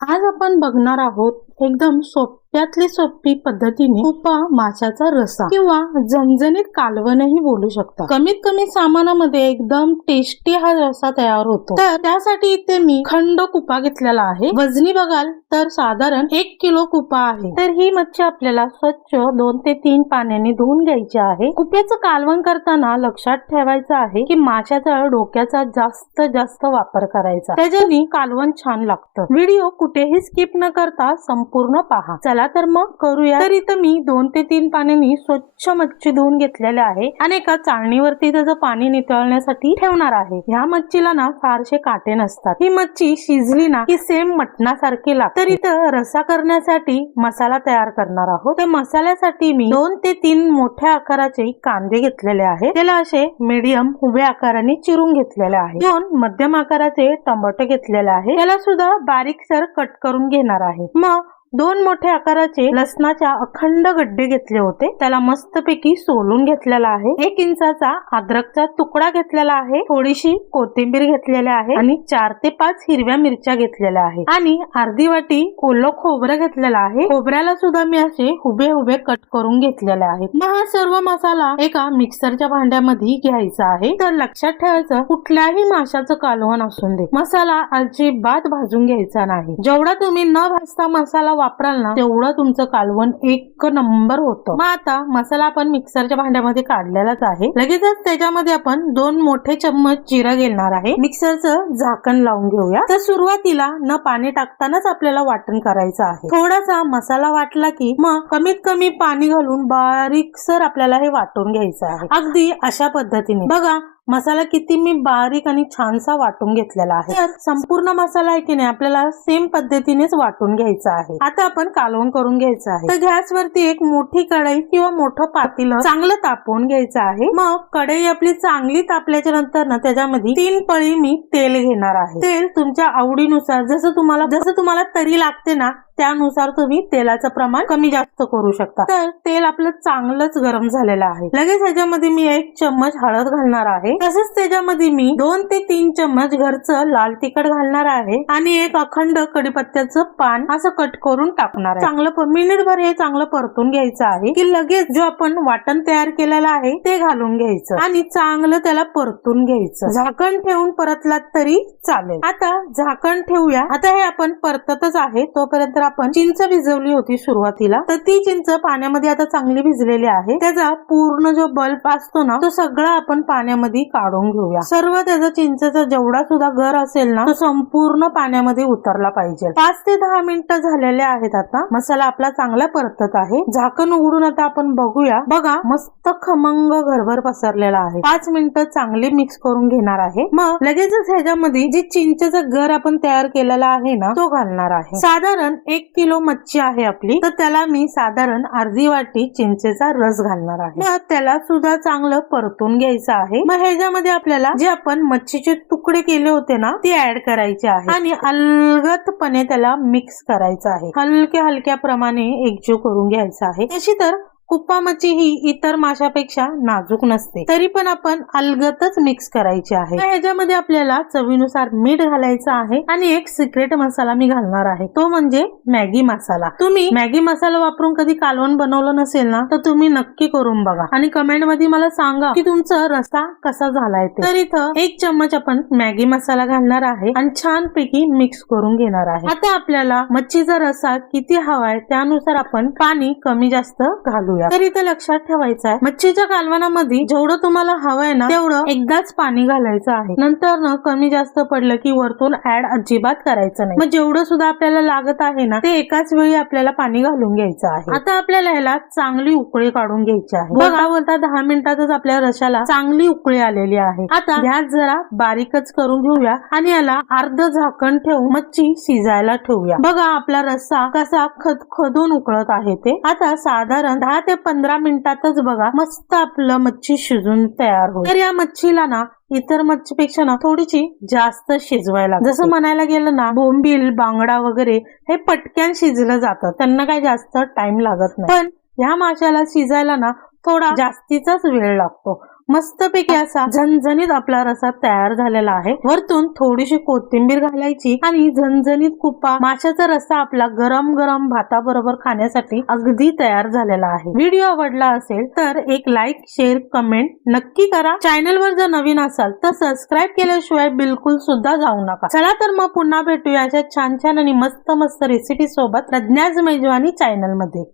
आज आपण बघणार आहोत एकदम सोप्यातली सोपी पद्धतीने उपा माशाचा रसा किंवा झणझणीत कालवणही बोलू शकता. कमीत कमी सामानामध्ये एकदम टेस्टी हा रसा तयार होतो. तर त्यासाठी इथे मी खंड कुपा घेतलेला आहे. वजनी बघाल तर साधारण एक किलो कुपा आहे. तर ही मच्छी आपल्याला स्वच्छ दोन ते तीन पाण्याने धुवून घ्यायची आहे. कुप्याचं कालवण करताना लक्षात ठेवायचं आहे की माशाचा डोक्याचा जास्त जास्त वापर करायचा. त्याच्याने कालवण छान लागतं. व्हिडिओ कुठेही स्किप न करता संपूर्ण पहा. चला तर मग करूया. तर इथं मी दोन ते तीन पाण्याने स्वच्छ मच्छी धुवून घेतलेले आहे आणि एका चाळणीवरती त्याचं पाणी नितळण्यासाठी ठेवणार आहे. ह्या मच्छीला ना फारसे काटे नसतात. ही मच्छी शिजली ना की सेम मटणासारखी लागते. तर इथं रसा करण्यासाठी मसाला तयार करणार आहोत. त्या मसाल्यासाठी मी दोन ते तीन मोठ्या आकाराचे कांदे घेतलेले आहे त्याला असे मीडियम उभ्या आकाराने चिरून घेतलेले आहे दोन मध्यम आकाराचे टमाटे घेतलेले आहे त्याला सुद्धा बारीक सर कट करून घेणार आहे. मग दोन मोठ्या आकाराचे लसणाच्या अखंड गड्डे घेतले होते. त्याला मस्तपैकी सोलून घेतलेला आहे. एक इंचाचा अद्रकचा तुकडा घेतलेला आहे. थोडीशी कोथिंबीर घेतलेली आहे आणि चार ते पाच हिरव्या मिरच्या घेतलेल्या आहे. आणि अर्धी वाटी ओलं खोबरं घेतलेलं आहे. खोबऱ्याला सुद्धा मी असे हुबे हुबे कट करून घेतलेले आहेत मग हा सर्व मसाला एका मिक्सरच्या भांड्यामध्ये घ्यायचा आहे. तर लक्षात ठेवायचं कुठल्याही माशाचं कालवण असून दे. मसाला अजिबात भाजून घ्यायचा नाही. जेवढा तुम्ही न भाजता मसाला वापराल ना तेवढं तुमचं कालवण एक नंबर होतं. मग आता मसाला आपण मिक्सरच्या भांड्यामध्ये काढलेलाच आहे. लगेचच त्याच्यामध्ये आपण दोन मोठे चम्मच जिरं घेणार आहे. मिक्सरचं झाकण लावून घेऊया. तर सुरुवातीला न पाणी टाकतानाच आपल्याला वाटण करायचं आहे. थोडासा मसाला वाटला की मग कमीत कमी पाणी घालून बारीकसर आपल्याला हे वाटून घ्यायचं आहे. अगदी अशा पद्धतीने. बघा मसाला किती मी बारीक आणि छानसा वाटून घेतलेला आहे. संपूर्ण मसाला आहे की नाही आपल्याला सेम पद्धतीनेच वाटून घ्यायचा आहे. आता आपण कालवण करून घ्यायचं आहे. तर गॅसवरती एक मोठी कढई किंवा मोठं पातेलं चांगलं तापवून घ्यायचं आहे. मग कढई आपली चांगली तापल्याच्या नंतर ना त्याच्यामध्ये तीन पळी मी तेल घेणार आहे. तेल तुमच्या आवडीनुसार जसं तुम्हाला जसं तुम्हाला तरी लागते ना त्यानुसार तुम्ही तेलाचं प्रमाण कमी जास्त करू शकता. तर तेल आपलं चांगलंच गरम झालेलं आहे. लगेच ह्याच्यामध्ये मी एक चम्मच हळद घालणार आहे. तसंच त्याच्यामध्ये मी दोन ते तीन चम्मच घरचं लाल तिखट घालणार आहे आणि एक अखंड कडीपत्त्याचं पान असं कट करून टाकणार आहे. चांगलं मिनिटभर हे चांगलं परतून घ्यायचं आहे की लगेच जो आपण वाटण तयार केलेलं आहे ते घालून घ्यायचं आणि चांगलं त्याला परतून घ्यायचं. झाकण ठेवून परतलात तरी चालेल. आता झाकण ठेवूया. आता हे आपण परततच आहे. तोपर्यंत आपण चिंच भिजवली होती सुरुवातीला तर ती चिंच पाण्यामध्ये आता चांगली भिजलेली आहे. त्याचा पूर्ण जो बल्ब असतो ना तो सगळा आपण पाण्यामध्ये काढून घेऊया. सर्व त्याचा चिंचेचा जेवढा सुद्धा गर असेल ना तो संपूर्ण पाण्यामध्ये उतरला पाहिजे. पाच ते दहा मिनिटं झालेले आहेत आता. मसाला आपला चांगला परतत आहे. झाकण उघडून आता आपण बघूया. बघा मस्त खमंग घरभर पसरलेला आहे. पाच मिनिटं चांगले मिक्स करून घेणार आहे. मग लगेचच ह्याच्यामध्ये जे चिंचेचा गर आपण तयार केलेला आहे ना तो घालणार आहे. साधारण एक किलो मच्छी आहे आपली तर त्याला मी साधारण अर्धी वाटी चिंचेचा रस घालणार आहे. मग त्याला सुद्धा चांगलं परतून घ्यायचं आहे. मग ह्याच्यामध्ये आपल्याला जे आपण मच्छीचे तुकडे केले होते ना ते ऍड करायचे आहे. आणि अलगतपणे त्याला मिक्स करायचं आहे. हलक्या हलक्या प्रमाणे एकजीव करून घ्यायचा आहे. तशी तर कुप्पा मच्छी ही इतर माशापेक्षा नाजूक नसते. तरी पण आपण अलगतच मिक्स करायची आहे. ह्याच्यामध्ये आपल्याला चवीनुसार मीठ घालायचं आहे आणि एक सिक्रेट मसाला मी घालणार आहे. तो म्हणजे मॅगी मसाला. तुम्ही मॅगी मसाला वापरून कधी कालवण बनवलं नसेल ना तर तुम्ही नक्की करून बघा. आणि कमेंटमध्ये मला सांगा की तुमचा रस्ता कसा झालाय तर इथं एक चम्मच आपण मॅगी मसाला घालणार आहे आणि छान पैकी मिक्स करून घेणार आहे. आता आपल्याला मच्छीचा रसा किती हवाय त्यानुसार आपण पाणी कमी जास्त घालूया. तर इथे लक्षात ठेवायचं आहे मच्छीच्या कालवणामध्ये जेवढं तुम्हाला हवंय ना तेवढं एकदाच पाणी घालायचं आहे. नंतर ना कमी जास्त पडलं की वरतून ऍड अजिबात करायचं नाही. मग जेवढं सुद्धा आपल्याला लागत आहे ना ते एकाच वेळी आपल्याला पाणी घालून घ्यायचं आहे. आता आपल्याला ह्याला चांगली उकळी काढून घ्यायची आहे. बघा. बोलता दहा मिनिटातच आपल्या रशाला चांगली उकळी आलेली आहे. आता गॅस जरा बारीकच करून घेऊया आणि याला अर्ध झाकण ठेवून मच्छी शिजायला ठेवूया. बघा आपला रस्सा कसा खदखदून उकळत आहे ते. आता साधारण दहा ते पंधरा मिनिटातच बघा मस्त आपलं मच्छी शिजून तयार होईल. तर या मच्छीला ना इतर मच्छीपेक्षा ना थोडीशी जास्त शिजवायला जसं म्हणायला गेलं ना बोंबील बांगडा वगैरे हे पटक्यान शिजलं जातं. त्यांना काही जास्त टाइम लागत नाही. पण ह्या माशाला शिजायला ना थोडा जास्तीचाच वेळ लागतो. मस्तपैकी असा झणझणीत आपला रसा तयार झालेला आहे. वरतून थोडीशी कोथिंबीर घालायची आणि झणझणीत कुपा माशाचा रस्सा आपला गरम गरम भाताबरोबर खाण्यासाठी अगदी तयार झालेला आहे. व्हिडिओ आवडला असेल तर एक लाईक शेअर कमेंट नक्की करा. चॅनल वर जर नवीन असाल तर सबस्क्राईब केल्याशिवाय बिलकुल सुद्धा जाऊ नका. चला तर मग पुन्हा भेटूया अशा छान छान आणि मस्त मस्त रेसिपी सोबत प्रज्ञाज मेजवानी चॅनलमध्ये.